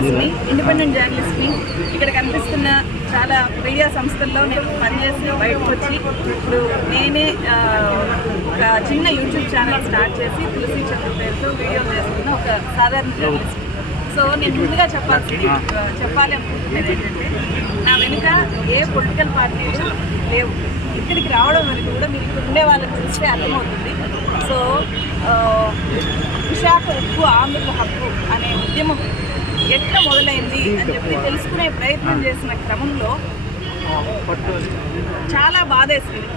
జర్నలిస్ట్ని independent జర్నలిస్ట్ని ఇక్కడ కనిపిస్తున్న చాలా మీడియా సంస్థల్లో నేను పనిచేసి బయటకు వచ్చి ఇప్పుడు నేనే ఒక చిన్న యూట్యూబ్ ఛానల్ స్టార్ట్ చేసి తులసి చంద్ర పేరుతో వీడియో చేస్తున్న ఒక సాధారణ జర్నలిస్ట్ సో నేను ముందుగా చెప్పాల్సింది చెప్పాలి అనుకుంటున్నాను ఏంటంటే నా వెనుక ఏ పొలిటికల్ పార్టీలు లేవు. ఇక్కడికి రావడం వరకు కూడా మీరు ఇక్కడ ఉండే వాళ్ళని చూస్తే అర్థమవుతుంది. సో విశాఖ ఉక్కు ఆంధ్రుల హక్కు అనే ఉద్యమం ఎట్లా మొదలైంది అని చెప్పి తెలుసుకునే ప్రయత్నం చేసిన క్రమంలో చాలా బాధేస్తుంది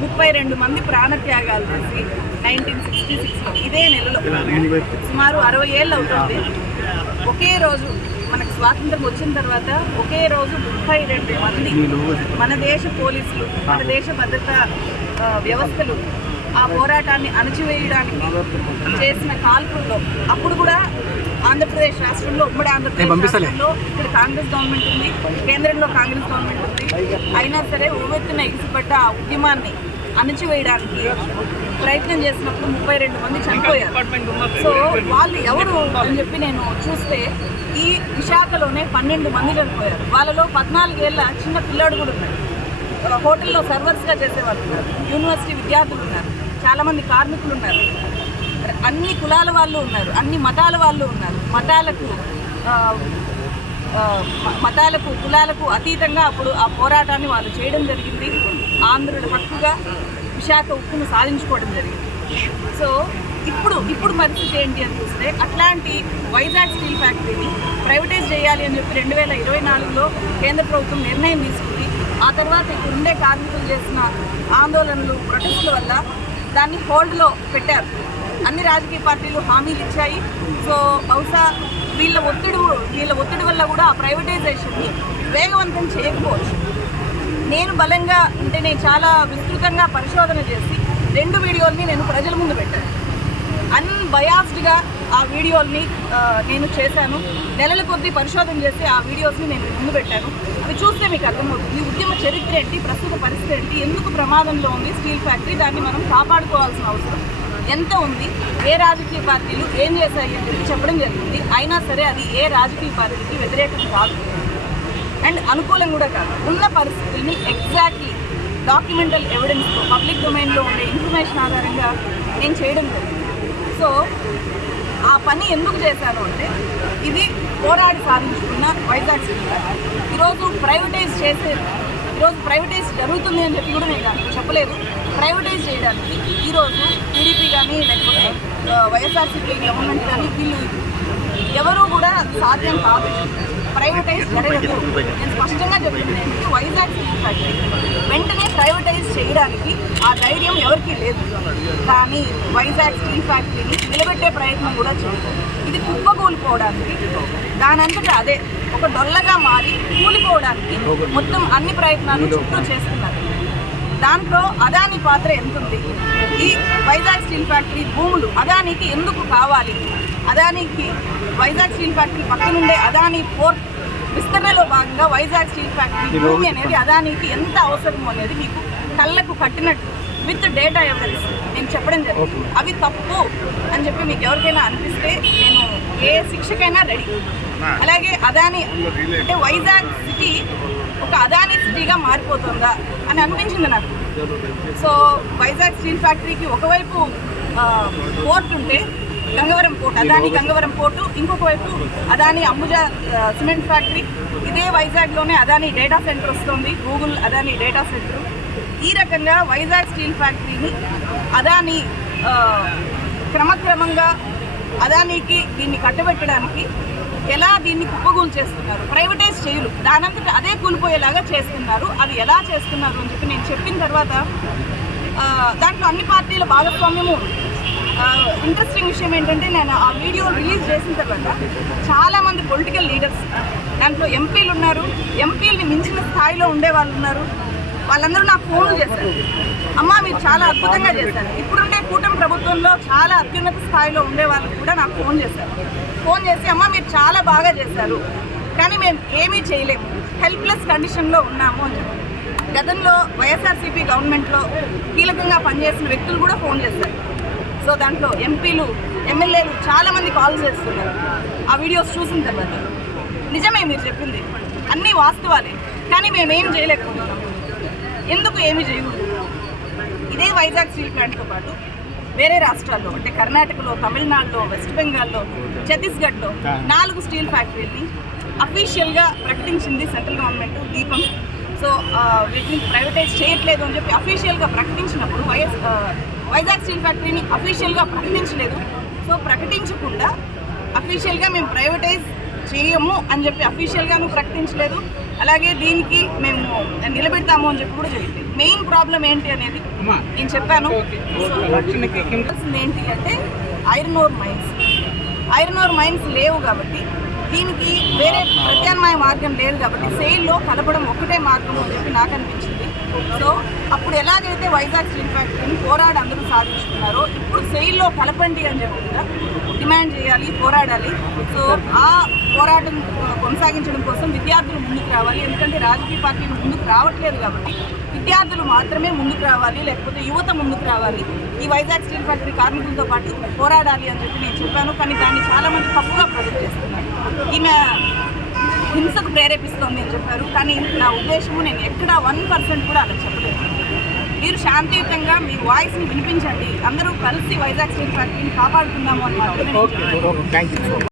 ముప్పై రెండు మంది ప్రాణత్యాగాలు చేసి నైన్టీన్ సిక్స్టీ సిక్స్లో ఇదే నెలలో సుమారు అరవై ఏళ్ళు అవుతుంది. ఒకే రోజు మనకు స్వాతంత్రం వచ్చిన తర్వాత ఒకే రోజు ముప్పై రెండు మంది మన దేశ పోలీసులు మన దేశ భద్రతా వ్యవస్థలు ఆ పోరాటాన్ని అణచివేయడానికి చేసిన కాల్పుల్లో అప్పుడు కూడా ఆంధ్రప్రదేశ్ రాష్ట్రంలో ఉమ్మడి ఆంధ్రప్రదేశ్ రాష్ట్రంలో ఇక్కడ కాంగ్రెస్ గవర్నమెంట్ ఉంది కేంద్రంలో కాంగ్రెస్ గవర్నమెంట్ ఉంది. అయినా సరే ఉవ్వెత్తున ఎగిసిపడ్డ ఆ ఉద్యమాన్ని అణచివేయడానికి ప్రయత్నం చేసినప్పుడు ముప్పై రెండు మంది చనిపోయారు. సో వాళ్ళు ఎవరు అని చెప్పి నేను చూస్తే ఈ విశాఖలోనే పన్నెండు మంది చనిపోయారు. వాళ్ళలో పద్నాలుగేళ్ళ చిన్న పిల్లాడు కూడా ఉన్నారు హోటల్లో సర్వర్స్గా చేసేవాళ్ళు ఉన్నారు. యూనివర్సిటీ విద్యార్థులు ఉన్నారు. చాలామంది కార్మికులు ఉన్నారు. అన్ని కులాల వాళ్ళు ఉన్నారు అన్ని మతాల వాళ్ళు ఉన్నారు. మతాలకు మతాలకు కులాలకు అతీతంగా అప్పుడు ఆ పోరాటాన్ని వాళ్ళు చేయడం జరిగింది. ఆంధ్రుల హక్కుగా విశాఖ ఉక్కును సాధించుకోవడం జరిగింది. సో ఇప్పుడు ఇప్పుడు పరిస్థితి ఏంటి అని చూస్తే అట్లాంటి వైజాగ్ స్టీల్ ఫ్యాక్టరీని ప్రైవేటైజ్ చేయాలి అని చెప్పి రెండు వేల ఇరవై నాలుగులో కేంద్ర ప్రభుత్వం నిర్ణయం తీసుకుంది. ఆ తర్వాత ఇక్కడ ఉండే కార్మికులు చేసిన ఆందోళనలు ప్రొటెస్టుల వల్ల దాన్ని హోల్డ్లో పెట్టారు. అన్ని రాజకీయ పార్టీలు హామీలు ఇచ్చాయి. సో బహుశా వీళ్ళ ఒత్తిడి వీళ్ళ ఒత్తిడి వల్ల కూడా ఆ ప్రైవేటైజేషన్ని వేగవంతం చేయకపోవచ్చు. నేను బలంగా అంటే నేను చాలా విస్తృతంగా పరిశోధన చేసి రెండు వీడియోల్ని నేను ప్రజల ముందు పెట్టాను. అన్బయాస్డ్గా ఆ వీడియోల్ని నేను చేశాను. నెలల కొద్దీ పరిశోధన చేసి ఆ వీడియోస్ని నేను ముందు పెట్టాను. అవి చూస్తే మీకు అర్థమవుతుంది. ఉద్యమ చరిత్ర ఏంటి ప్రస్తుత పరిస్థితి ఏంటి ఎందుకు ప్రమాదంలో ఉంది స్టీల్ ఫ్యాక్టరీ? దాన్ని మనం కాపాడుకోవాల్సిన అవసరం ఎంత ఉంది? ఏ రాజకీయ పార్టీలు ఏం చేశాయి అని చెప్పడం జరిగింది. అయినా సరే అది ఏ రాజకీయ పార్టీకి వ్యతిరేకం కాదు. అండ్ అనుకూలం కూడా కాదు. ఉన్న పరిస్థితుల్ని ఎగ్జాక్ట్లీ డాక్యుమెంటల్ ఎవిడెన్స్తో పబ్లిక్ డొమైన్లో ఉండే ఇన్ఫర్మేషన్ ఆధారంగా నేను చేయడం జరిగింది. సో ఆ పని ఎందుకు చేశాను అంటే ఇది పోరాడి సాధించుకున్న వైజాగ్ సిటీ ఈరోజు ప్రైవేటైజ్ చేసే ఈరోజు ప్రైవేటైజ్ జరుగుతుంది అని చెప్పి కూడా నేను చెప్పలేదు. ప్రైవేటైజ్ చేయడానికి ఈరోజు టీడీపీ కానీ లేకపోతే వైఎస్ఆర్సీపీ గవర్నమెంట్ కానీ వీళ్ళు ఎవరూ కూడా సాధ్యం కాదు. ప్రైవేటైజ్ జరగదు. నేను స్పష్టంగా చెప్తున్నాను. వైజాగ్ స్టీల్ ఫ్యాక్టరీ వెంటనే ప్రైవేటైజ్ చేయడానికి ఆ ధైర్యం ఎవరికీ లేదు. కానీ వైజాగ్ స్టీల్ ఫ్యాక్టరీని నిలబెట్టే ప్రయత్నం కూడా చేయదు. ఇది కుప్పకూలిపోవడానికి దానంతటా అదే ఒక డొల్లగా మారి కూలిపోవడానికి మొత్తం అన్ని ప్రయత్నాలు చుట్టూ చేస్తున్నారు. దాంట్లో అదాని పాత్ర ఎంత ఉంది ఈ వైజాగ్ స్టీల్ ఫ్యాక్టరీ భూములు అదానికి ఎందుకు కావాలి? అదానికి వైజాగ్ స్టీల్ ఫ్యాక్టరీ పక్కనుండే అదాని పోర్ట్ విస్తరణలో భాగంగా వైజాగ్ స్టీల్ ఫ్యాక్టరీ భూమి అనేది అదానికి ఎంత అవసరం అనేది మీకు కళ్ళకు కట్టినట్టు విత్ డేటా ఎవిడెన్స్ నేను చెప్పడం జరిగింది. అవి తప్పు అని చెప్పి మీకు ఎవరికైనా అనిపిస్తే నేను ఏ శిక్షకైనా రెడీ. అలాగే అదాని అంటే వైజాగ్ సిటీ ఒక అదాని సిటీగా మారిపోతుందా అని అనిపించింది నాకు. సో వైజాగ్ స్టీల్ ఫ్యాక్టరీకి ఒకవైపు పోర్ట్ ఉంటే గంగవరం పోర్ట్ అదాని గంగవరం పోర్టు ఇంకొక వైపు అదాని అంబుజా సిమెంట్ ఫ్యాక్టరీ ఇదే వైజాగ్లోనే అదాని డేటా సెంటర్ వస్తుంది గూగుల్ అదాని డేటా సెంటర్ ఈ రకంగా వైజాగ్ స్టీల్ ఫ్యాక్టరీని అదాని క్రమక్రమంగా అదానికి దీన్ని కట్టబెట్టడానికి ఎలా దీన్ని కుప్పగూలు చేస్తున్నారు ప్రైవేటైజ్ చేయరు దానంతట అదే కూలిపోయేలాగా చేస్తున్నారు అది ఎలా చేస్తున్నారు అని చెప్పి నేను చెప్పిన తర్వాత దాంట్లో అన్ని పార్టీల భాగస్వామ్యము. ఇంట్రెస్టింగ్ విషయం ఏంటంటే నేను ఆ వీడియో రిలీజ్ చేసిన తర్వాత చాలామంది పొలిటికల్ లీడర్స్ దాంట్లో ఎంపీలు ఉన్నారు. ఎంపీలని మించిన స్థాయిలో ఉండే వాళ్ళు ఉన్నారు. వాళ్ళందరూ నాకు ఫోన్లు చేశారు. అమ్మ మీరు చాలా అద్భుతంగా చేశారు. ఇప్పుడుండే కూటమి ప్రభుత్వంలో చాలా అత్యున్నత స్థాయిలో ఉండే వాళ్ళు కూడా నాకు ఫోన్ చేశారు. ఫోన్ చేసి అమ్మ మీరు చాలా బాగా చేశారు. కానీ మేము ఏమీ చేయలేము. హెల్ప్లెస్ కండిషన్లో ఉన్నాము. అని చెప్పారు గతంలో వైఎస్ఆర్సీపీ గవర్నమెంట్లో కీలకంగా పనిచేసిన వ్యక్తులు కూడా ఫోన్ చేశారు. సో దాంట్లో ఎంపీలు ఎమ్మెల్యేలు చాలామంది కాల్ చేస్తున్నారు. ఆ వీడియోస్ చూసిన తర్వాత. నిజమే మీరు చెప్పింది. అన్నీ వాస్తవాలే. కానీ మేమేం చేయలేకపోతున్నాం. ఎందుకు ఏమి చేయకూడదు? ఇదే వైజాగ్ స్టీల్ ప్లాంట్తో పాటు వేరే రాష్ట్రాల్లో అంటే కర్ణాటకలో తమిళనాడులో వెస్ట్ బెంగాల్లో ఛత్తీస్గఢ్లో నాలుగు స్టీల్ ఫ్యాక్టరీని అఫీషియల్గా ప్రకటించింది సెంట్రల్ గవర్నమెంట్ దీపం. సో వీటిని ప్రైవేటైజ్ చేయట్లేదు అని చెప్పి అఫీషియల్గా ప్రకటించినప్పుడు వైఎస్ వైజాగ్ స్టీల్ ఫ్యాక్టరీని అఫీషియల్గా ప్రకటించలేదు. సో ప్రకటించకుండా అఫీషియల్గా మేము ప్రైవేటైజ్ చేయము అని చెప్పి అఫీషియల్గాను ప్రకటించలేదు. అలాగే దీనికి మేము నిలబెడతాము అని చెప్పి కూడా జరిగింది. మెయిన్ ప్రాబ్లం ఏంటి అనేది నేను చెప్పాను. ఏంటి అంటే iron ore mines. Iron ore mines లేవు కాబట్టి దీనికి వేరే ప్రత్యామ్నాయ మార్గం లేదు కాబట్టి సెయిల్లో కలపడం ఒకటే మార్గం అని చెప్పి నాకు అనిపించింది. సో అప్పుడు ఎలాగైతే వైజాగ్ స్టీల్ ఫ్యాక్టరీని పోరాడి అందరూ సాధించుకున్నారో ఇప్పుడు సెయిల్లో కలపండి అని చెప్పి డిమాండ్ చేయాలి పోరాడాలి. సో ఆ పోరాటం కొనసాగించడం కోసం విద్యార్థులు ముందుకు రావాలి. ఎందుకంటే రాజకీయ పార్టీలు ముందుకు రావట్లేదు కాబట్టి విద్యార్థులు మాత్రమే ముందుకు రావాలి లేకపోతే యువత ముందుకు రావాలి. ఈ వైజాగ్ స్టీల్ ఫ్యాక్టరీ కార్మికులతో పాటు పోరాడాలి అని చెప్పి నేను చెప్పాను. కానీ దాన్ని చాలామంది తప్పుగా ప్రజెక్ట్ చేస్తున్నారు. ఈమె హింసకు ప్రేరేపిస్తోంది అని చెప్పారు. కానీ నా ఉద్దేశము నేను ఎక్కడ వన్ పర్సెంట్ కూడా అలా చెప్పలేదు. మీరు శాంతియుతంగా మీ వాయిస్ని వినిపించండి. అందరూ కలిసి వైజాగ్ స్టీల్ ఫ్యాక్టరీని కాపాడుకుందాము అని